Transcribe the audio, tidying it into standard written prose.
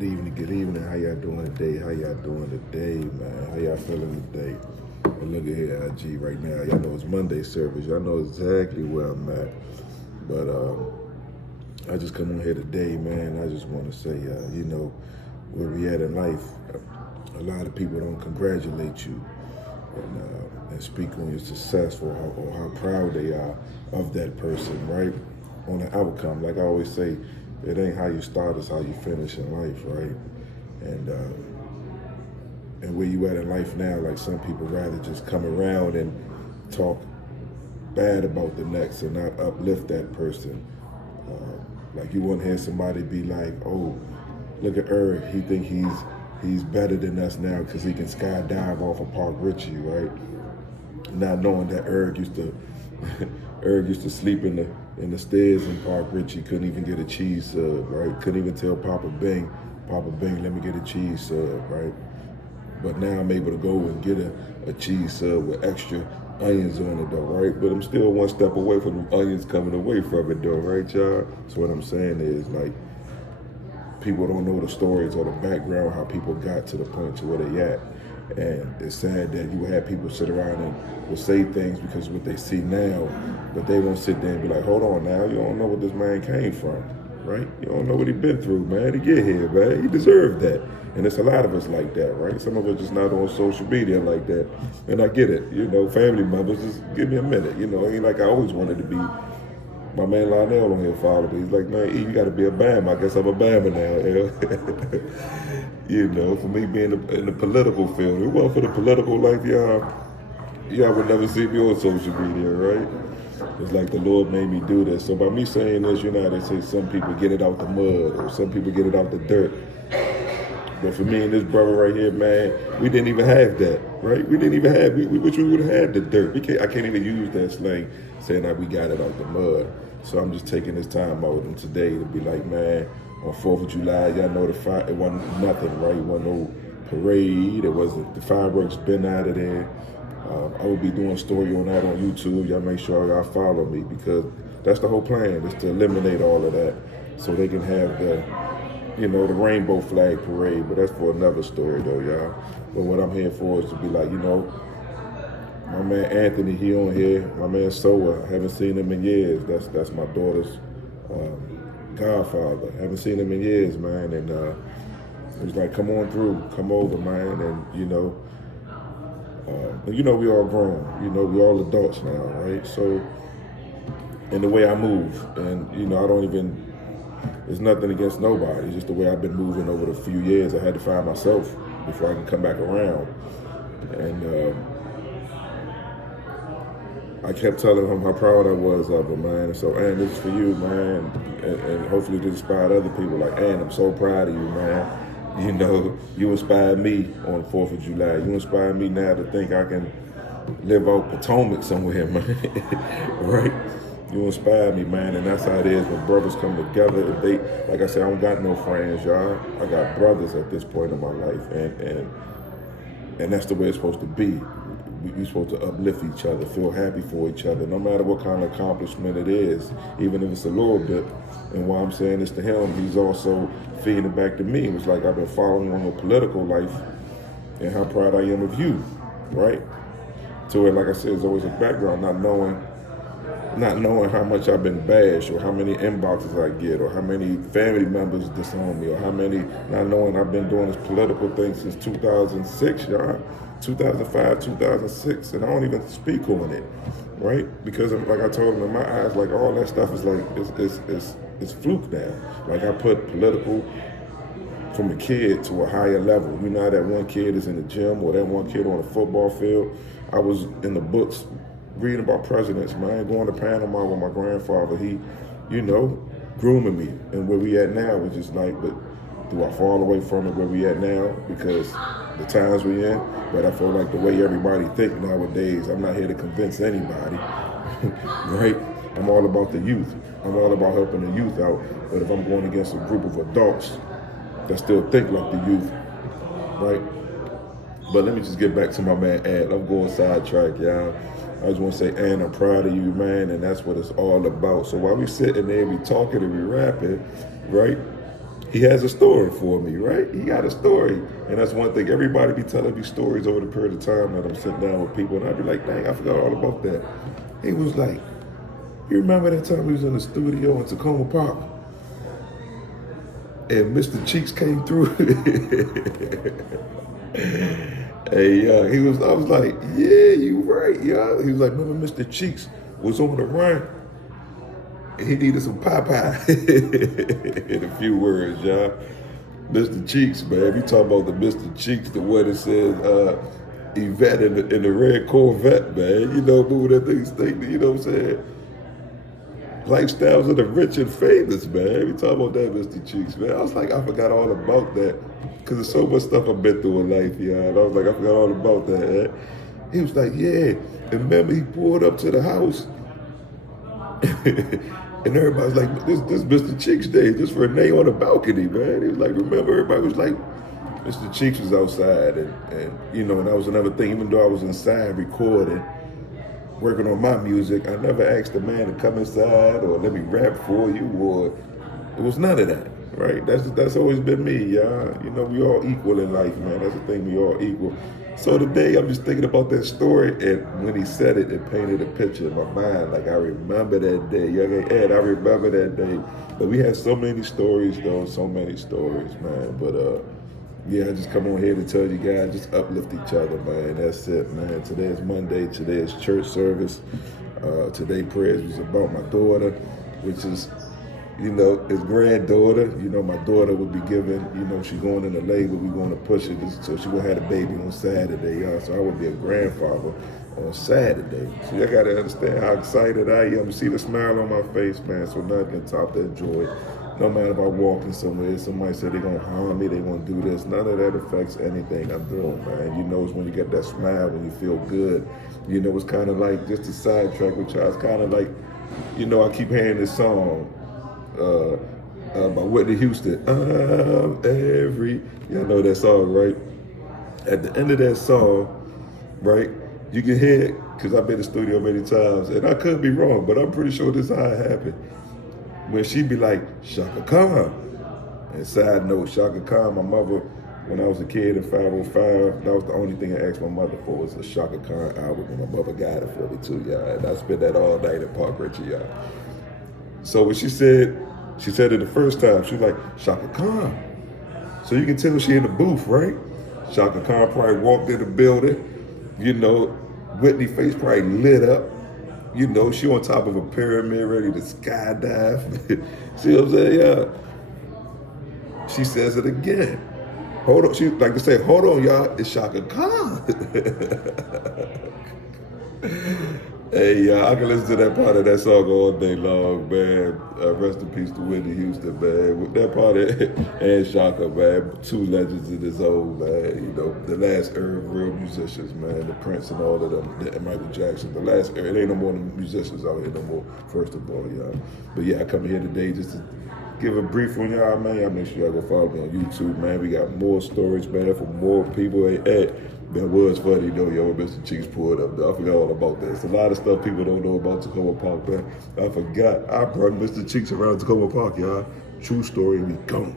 Good evening. How y'all doing today? How y'all doing today, man? How y'all feeling today? And look at here, IG, right now. Y'all know it's Monday service. Y'all know exactly where I'm at. But I just come on here today, man. I just want to say, where we at in life, a lot of people don't congratulate you and speak on your success or how proud they are of that person, right? On the outcome. Like I always say, it ain't how you start, it's how you finish in life, right? And where you at in life now, like some people rather just come around and talk bad about the next and not uplift that person. Like you want to hear somebody be like, "Oh, look at he think he's better than us now because he can skydive off of Park Ritchie, right?" Not knowing that used to Erg used to sleep in the stairs in Park Ritchie, couldn't even get a cheese sub, right? Couldn't even tell Papa Bing, let me get a cheese sub, right? But now I'm able to go and get a cheese sub with extra onions on it though, right? But I'm still one step away from the onions coming away from it though, right, y'all? So what I'm saying is, like, people don't know the stories or the background, how people got to the point to where they at. And it's sad that you have people sit around and will say things because of what they see now, but they won't sit there and be like, hold on now, you don't know what this man came from, right? You don't know what he been through, man, to get here, man. He deserved that. And it's a lot of us like that, right? Some of us just not on social media like that. And I get it, family members, just give me a minute, ain't like I always wanted to be. My man Lionel on here followed me. He's like, man, E, you got to be a Bama. I guess I'm a Bama now. For me being in the political field. If it wasn't for the political life, y'all would never see me on social media, right? It's like the Lord made me do this. So by me saying this, they say some people get it out the mud or some people get it out the dirt. But for me and this brother right here, man, we didn't even have that, right? We didn't even have, we wish we would have had the dirt. I can't even use that slang saying that we got it out the mud. So I'm just taking this time out with them today to be like, man, on 4th of July, y'all know it wasn't nothing, right? It wasn't no parade. It wasn't, the fireworks been out of there. I will be doing a story on that on YouTube. Y'all make sure y'all follow me because that's the whole plan, is to eliminate all of that so they can have the rainbow flag parade, but that's for another story though, y'all. But what I'm here for is to be like, my man Anthony, he on here. My man Soa, haven't seen him in years. That's my daughter's godfather. Haven't seen him in years, man. And it was like, come on through, come over, man. And we all grown. We all adults now, right? So, in the way I move, and I don't even. It's nothing against nobody. It's just the way I've been moving over the few years. I had to find myself before I can come back around. And I kept telling him how proud I was of him, man. And so, Ann, this is for you, man. And hopefully this inspired other people. Like, Ann, I'm so proud of you, man. You inspired me on 4th of July. You inspired me now to think I can live out Potomac somewhere, man. Right? You inspire me, man, and that's how it is when brothers come together. If they, like I said, I don't got no friends, y'all. I got brothers at this point in my life, and that's the way it's supposed to be. We're supposed to uplift each other, feel happy for each other, no matter what kind of accomplishment it is, even if it's a little bit. And while I'm saying this to him, he's also feeding it back to me. It was like I've been following on your political life and how proud I am of you, right? So, like I said, it's always a background, not knowing how much I've been bashed or how many inboxes I get or how many family members disown me or not knowing I've been doing this political thing since 2006, y'all. 2005, 2006, and I don't even speak on it, right? Because like I told him, in my eyes, like all that stuff is like, it's fluke now. Like I put political from a kid to a higher level. That one kid is in the gym or that one kid on a football field. I was in the books reading about presidents, man, going to Panama with my grandfather. He, grooming me. And where we at now is just like, but do I fall away from it where we at now because the times we in? But I feel like the way everybody think nowadays, I'm not here to convince anybody, right? I'm all about the youth. I'm all about helping the youth out. But if I'm going against a group of adults that still think like the youth, right? But let me just get back to my man Ad. I'm going sidetrack, y'all. I just want to say, Ann, I'm proud of you, man, and that's what it's all about. So while we sitting there, we talking and we rapping, right? he has a story for me, right? He got a story. And that's one thing. Everybody be telling me stories over the period of time that I'm sitting down with people, and I'd be like, dang, I forgot all about that. He was like, you remember that time we was in the studio in Tacoma Park? And Mr. Cheeks came through. Hey, I was like, yeah, you right, y'all. He was like, remember Mr. Cheeks was on the run? He needed some Popeye. In a few words, y'all. Mr. Cheeks, man. We talking about the Mr. Cheeks, the one that says Yvette in the red Corvette, man. You know, moving that thing, you know what I'm saying? Lifestyles of the rich and famous, man. We talking about that, Mr. Cheeks, man. I was like, I forgot all about that. Because there's so much stuff I've been through in life, y'all. And I was like, I forgot all about that, man. He was like, yeah. And remember, he pulled up to the house. And everybody's like, this Mr. Cheeks Day, just for a name on the balcony, man. He was like, remember, everybody was like, Mr. Cheeks was outside. And you know, and that was another thing. Even though I was inside recording, working on my music, I never asked a man to come inside or let me rap for you, or it was none of that, right? That's always been me, y'all. You know, we all equal in life, man. That's the thing, we all equal. So today I'm just thinking about that story, and when he said it, it painted a picture in my mind. Like, I remember that day. Young Ed, I remember that day. But we had so many stories, though, so many stories, man. But yeah, I just come on here to tell you guys, just uplift each other, man. That's it, man. Today is Monday. Today is church service. Today prayers was about my daughter, which is, you know, his granddaughter. You know, my daughter would be given, you know, she's going in the labor. We're going to push it. So she will have a baby on Saturday, y'all. So I would be a grandfather on Saturday. So y'all got to understand how excited I am to see the smile on my face, man. So nothing can top that joy. No matter if I'm walking somewhere, somebody said they're going to harm me, they're going to do this. None of that affects anything I'm doing, man. You know, it's when you get that smile, when you feel good. You know, it's kind of like, just a sidetrack with y'all, it's kind of like, you know, I keep hearing this song by Whitney Houston. Y'all know that song, right? At the end of that song, right, you can hear it, because I've been in the studio many times, and I could be wrong, but I'm pretty sure this is how it happened. When she be like, Chaka Khan. And side note, Chaka Khan, my mother, when I was a kid in 505, that was the only thing I asked my mother for, was a Chaka Khan album, and my mother got it for me too, y'all. And I spent that all night at Park Ritchie, y'all. So when she said it the first time, she was like, Chaka Khan. So you can tell she in the booth, right? Chaka Khan probably walked in the building, you know, Whitney face probably lit up. You know, she on top of a pyramid ready to skydive. See what I'm saying? Yeah. She says it again. Hold on. She like to say, hold on, y'all. It's Chaka Khan. Hey, I can listen to that part of that song all day long, man. Rest in peace to Whitney Houston, man. With that part and Chaka, man. Two legends in his own, man. You know, the last era of real musicians, man. The Prince and all of them, and Michael Jackson. The last era. It ain't no more musicians out here no more, first of all, y'all. But yeah, I come here today just to give a brief on y'all, man. Y'all make sure y'all go follow me on YouTube, man. We got more stories, man, for more people. That was funny, though, yo, when Mr. Cheeks pulled up. I forgot all about that. It's a lot of stuff people don't know about Tacoma Park, man. I forgot. I brought Mr. Cheeks around Tacoma Park, y'all. True story, we gone.